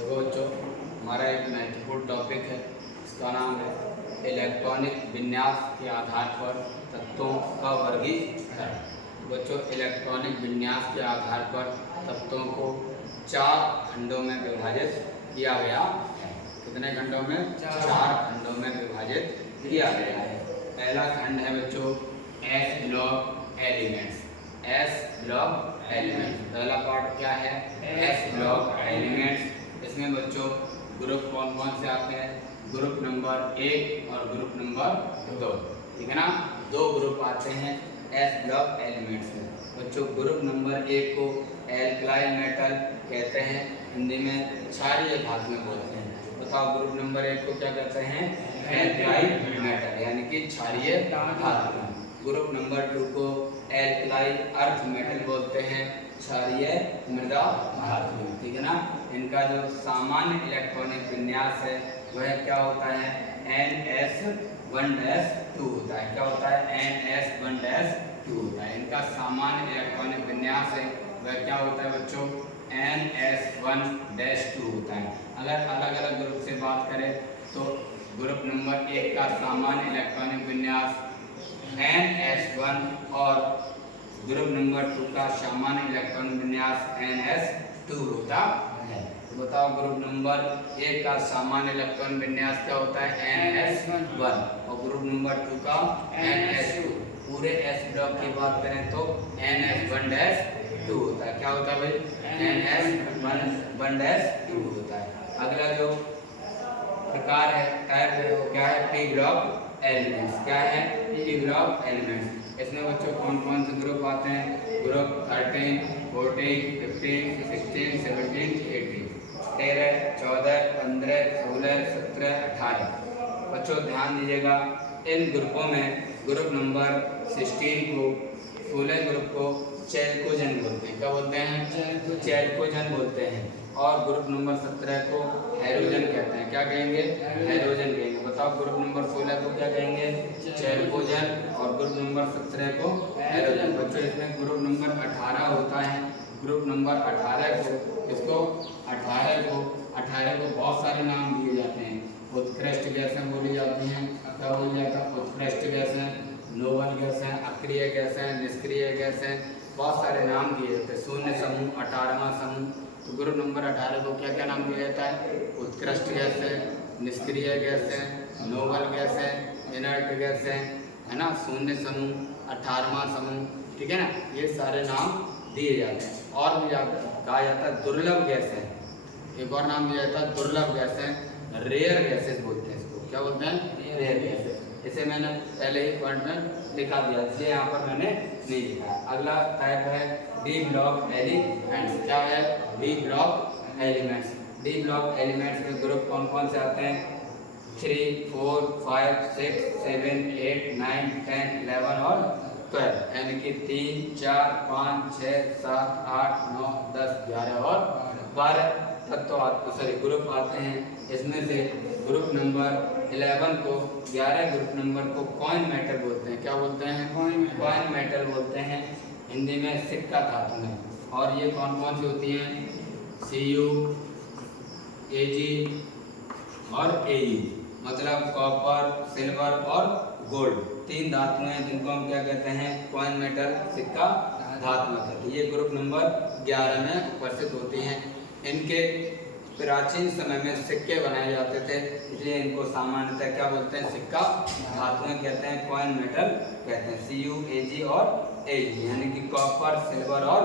देखो बच्चों, हमारा एक महत्वपूर्ण टॉपिक है, इसका नाम है इलेक्ट्रॉनिक विन्यास के आधार पर तत्वों का वर्गीकरण। बच्चों, इलेक्ट्रॉनिक विन्यास के आधार पर तत्वों को 4 खंडों में विभाजित किया गया है। कितने खंडों में? 4 खंडों में विभाजित किया गया है। पहला खंड है बच्चों S block elements. S block elements पहला पार्ट क्या है? S block elements. इसमें बच्चों ग्रुप कौन कौन से आते हैं? ग्रुप नंबर 1 और ग्रुप नंबर 2, ठीक है ना। 2 ग्रुप आते हैं एस ब्लॉक एलिमेंट्स में। बच्चों ग्रुप नंबर 1 को एल्कलाइन मेटल कहते हैं, हिंदी में क्षारीय धातु में बोलते हैं। बताओ ग्रुप नंबर 1 को क्या कहते हैं? एल्कलाइन मेटल यानी कि क्षारीय धातु। ग्रुप नंबर 2 को एल्कलाई अर्थ मेटल बोलते हैं, क्षारीय मृदा धातु, ठीक है ना। इनका जो सामान्य इलेक्ट्रॉनिक विन्यास है वह क्या होता है? NS1-2 होता है। क्या होता है? NS1-2 होता है। इनका सामान्य इलेक्ट्रॉनिक विन्यास है वह क्या होता है बच्चों? NS1-2 होता है। अगर अलग अलग ग्रुप से बात करें तो ग्रुप नंबर 1 का सामान्य इलेक्ट्रॉनिक विन्यास NS1 और ग्रुप नंबर 2 का सामान्य इलेक्ट्रॉनिक विन्यास NS2 होता है। तो बताओ ग्रुप नंबर 1 का सामान्य इलेक्ट्रॉन विन्यास क्या होता है? NS1 और ग्रुप नंबर 2 का NS2। पूरे S ब्लॉक की बात करें तो NS1-2 होता है। क्या होता है भाई? NS1-2 होता है। अगला जो प्रकार है, टाइप है, वो क्या है? P block elements. क्या है? P block elements. इसमें बच्चों कौन कौन से ग्रुप आते हैं? ग्रुप 13, 14, 15, 16, 17, 18, 13, 14, 15, 16, 17, 18। बच्चों ध्यान दीजिएगा, इन ग्रुपों में ग्रुप नंबर 16 को, 16 ग्रुप को चैल्कोजेन बोलते हैं। क्या बोलते हैं? चैल्कोजेन बोलते हैं। और ग्रुप नंबर 17 को हैलोजन कहते हैं। क्या कहेंगे? हैलोजन कहेंगे। बताओ ग्रुप नंबर 16 को क्या कहेंगे? चैल्कोजेन और ग्रुप नंबर 17 को हैलोजन। बच्चों इसमें ग्रुप नंबर 18 होता है। ग्रुप नंबर 18 को बहुत सारे नाम दिए जाते हैं। उत्कृष्ट गैसें बोली जाती हैं। क्या बोली जाता है? उत्कृष्ट गैसें, नोबल गैसें, अक्रिय गैसें, निष्क्रिय गैसें, बहुत सारे नाम दिए जाते हैं। शून्य समूह, 18वां समूह। तो ग्रुप नंबर 18 को क्या क्या नाम दिया जाता है? उत्कृष्ट गैसें, निष्क्रिय गैसें, नोबल गैसें, इनर्ट गैसें, है ना, शून्य समूह, 18वां समूह, ठीक है ना। ये सारे नाम दिए जाते हैं। और भी कहा जाता है दुर्लभ गैसें। एक और नाम दिया जाता है दुर्लभ गैसें, रेयर गैसेस बोलते हैं इसको। क्या बोलते हैं? Rare gases. इसे मैंने पहले ही पॉइंट में लिखा दिया, इसलिए यहाँ पर मैंने नहीं लिखा। अगला टाइप है डी ब्लॉक एलिमेंट्स। क्या है? D block elements. D block elements में ग्रुप कौन कौन से आते हैं? 3, 4, 5, 6, 7, 8, 9, 10, 11 और 12, यानी कि 3, 4, 5, 6, 7, 8, 9, 10, 11 और 12 तत्व ग्रुप आते हैं। इसमें से ग्रुप नंबर 11 को, 11 ग्रुप नंबर को कॉइन मेटल बोलते हैं। क्या बोलते हैं? कॉइन मेटल बोलते हैं, हिंदी में सिक्का धातु में। और ये कौन कौन सी होती हैं? Cu, Ag और Au, मतलब कॉपर, सिल्वर और गोल्ड, 3 धातुएं हैं जिनको हम क्या कहते हैं? कॉइन मेटल, सिक्का धातु कहते हैं। ये ग्रुप नंबर 11 में उपस्थित होती हैं। इनके प्राचीन समय में सिक्के बनाए जाते थे, इसलिए इनको सामान्यतः क्या बोलते हैं? सिक्का धातुएं कहते हैं, कॉइन मेटल कहते हैं। Cu, Ag और Ag यानी कि कॉपर, सिल्वर और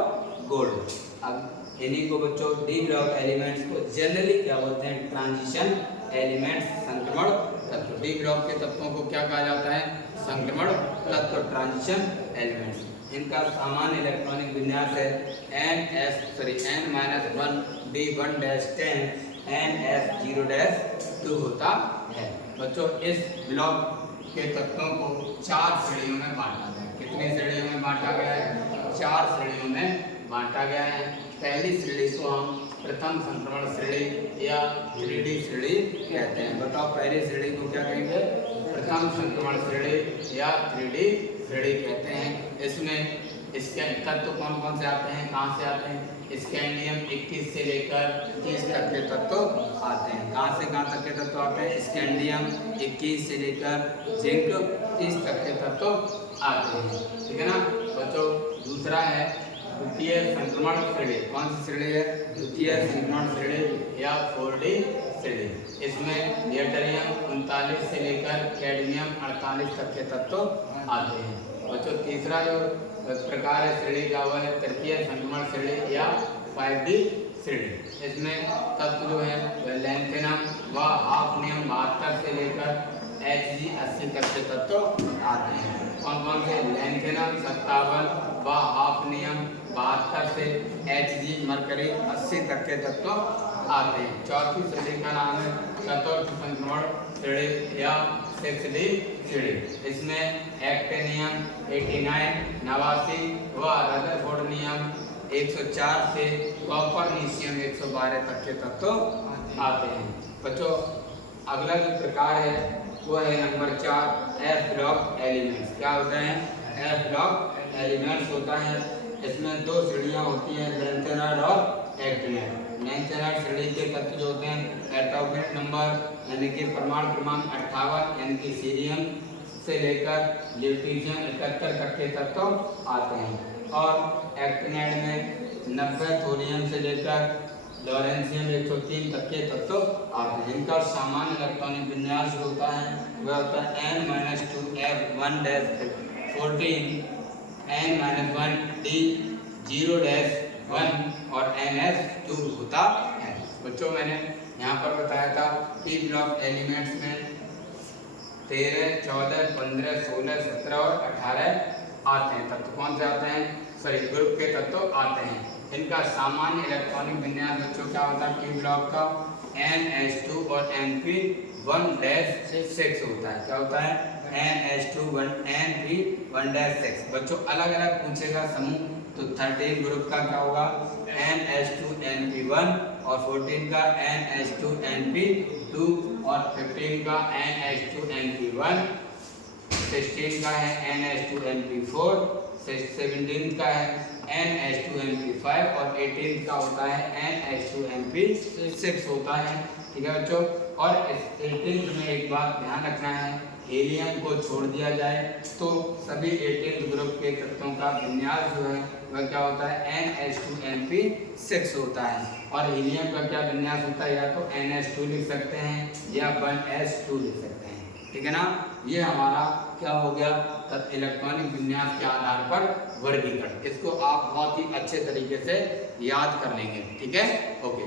गोल्ड। अब इन्हीं को बच्चों डी ब्लॉक एलिमेंट्स को जनरली क्या बोलते हैं? ट्रांजिशन एलिमेंट्स, संक्रमण तत्व। डी ब्लॉक के तत्वों को क्या कहा जाता है? संक्रमण तत्व, ट्रांजिशन एलिमेंट्स। इनका सामान्य इलेक्ट्रॉनिक विन्यास है N-1D1-10 NS0-2 होता है। बच्चों इस ब्लॉक के तत्वों को 4 श्रेणियों में बांटा गया है। कितनी श्रेणियों में बांटा गया है? 4 श्रेणियों में बांटा गया है। पहली श्रेणी को हम प्रथम संक्रमण श्रेणी या 3D श्रेणी कहते हैं। बताओ पहली श्रेणी को क्या कहेंगे? प्रथम संक्रमण श्रेणी या 3D श्रेणी कहते हैं। इसमें इसके तत्व कौन कौन से आते हैं? कहाँ से आते हैं? स्कैंडियम 21 से लेकर 30 तक के तत्व आते हैं। कहाँ से कहाँ तक के तत्व आते हैं? स्कैंडियम 21 से लेकर जिंक 30 तक के तत्व आते हैं। ठीक है ना बच्चों। दूसरा है द्वितीय संक्रमण श्रेणी। कौन सी श्रेणी है? द्वितीय संक्रमण श्रेणी या 4D श्रेणी। इसमें न्यूट्रियम 39 से लेकर कैडमियम 48 तक के तत्व आते हैं। बच्चों तीसरा जो प्रकार है श्रेणी का वो है तृतीय संक्रमण श्रेणी या 5D श्रेणी। इसमें तत्व जो है वह लैंथेनम व हाफनियम 72 से लेकर Hg 80 तक के तत्व आते हैं। कौन कौन से? लैंथेनम 57 व हाफनियम 72 से Hg मरकरी 80 तक के तत्व आते हैं। चौथी श्रेणी का नाम है चतुर्थ संक्रमण श्रेणी या 6D श्रेणी। इसमें एक्टिनियम 89 व रदरफोर्डियम 104 से कॉपरनीशियम 112 तक के तत्व आते हैं। बच्चों अगला जो प्रकार है वो है नंबर 4 एफ ब्लॉक एलिमेंट्स। क्या होता है? एफ ब्लॉक एलिमेंट्स होता है। इसमें दो श्रेणियाँ होती हैं लैंथेनाइड और एक्टिनाइड। लैंथेनाइड श्रेणी के तत्व जो होते हैं एटॉमिक नंबर यानी कि परमाणु क्रमांक 58 यानी कि सीरियम से लेकर ल्यूटीशियम 71 तक के तत्व आते हैं। और एक्टिनाइड में 90 थोरियम से लेकर लॉरेंशियम 103 तक के तत्व आते हैं। इनका सामान्य इलेक्ट्रॉनिक विन्यास जो होता है वह होता है N-2F1-14 N-1D0-1 और NS2 होता है। बच्चों मैंने यहाँ पर बताया था पी ब्लॉक एलिमेंट्स में 13, 14, 15, 16, 17 और 18 आते हैं। तत्व कौन से आते हैं? सॉरी ग्रुप के तत्व आते हैं। इनका सामान्य इलेक्ट्रॉनिक विन्यास बच्चों क्या होता है? पी ब्लॉक का NH2 और NP1-6 होता है। क्या होता है? NH2 NP1-6। बच्चों अलग अलग पूछेगा समूह तो 13 ग्रुप का क्या होगा? NH2 NP1 और 14 का NH2 NP2 और 15 का NH2 NP1, 16 का है NH2 NP4, 17 का है NH2 NP5 और 18 का होता है NH2 NP6 होता है। ठीक है बच्चों। और इस 18 में एक बात ध्यान रखना है, हीलियम को छोड़ दिया जाए तो सभी 18 ग्रुप के तत्वों का विन्यास जो है वह क्या होता है? NH2 NP6 होता है। और हीलियम का क्या विन्यास होता है? या तो NH2 लिख सकते हैं या 1s2 लिख सकते हैं। ठीक है ना। ये हमारा क्या हो गया? इलेक्ट्रॉनिक विन्यास के आधार पर वर्गीकरण। इसको आप बहुत ही अच्छे तरीके से याद कर लेंगे। ठीक है ओके।